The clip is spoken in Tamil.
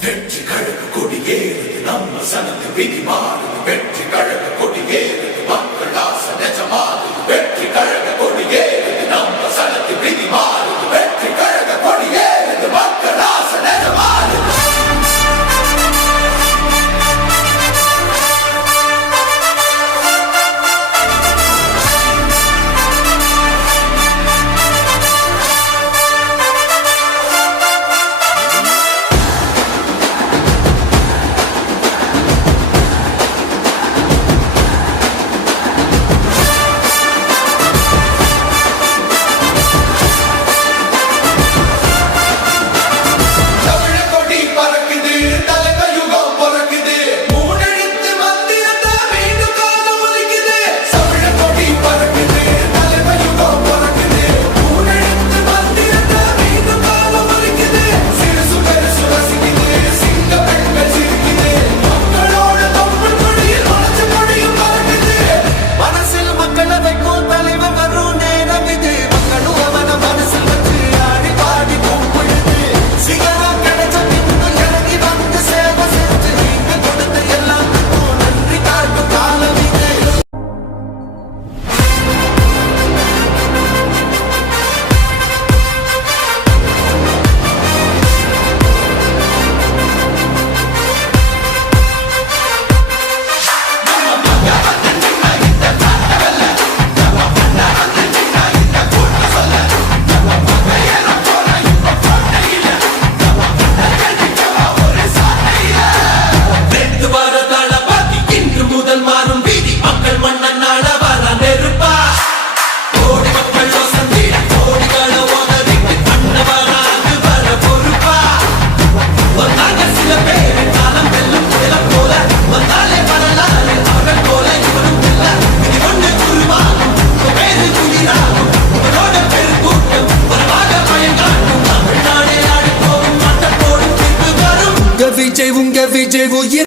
வெற்றி கழக கொடியேறுது நம்ம சனத்து விதி மாறுது வெற்றி கழக கொடியேறுது மக்கள் ஆசை நிஜமாறுது வெற்றி கழக கொடியேறுது நம்ம சனத்து விதி மாறுது வெற்றி கழக கொடியேறுது மக்கள் ஆசை நிஜமாறுது Unge Vijay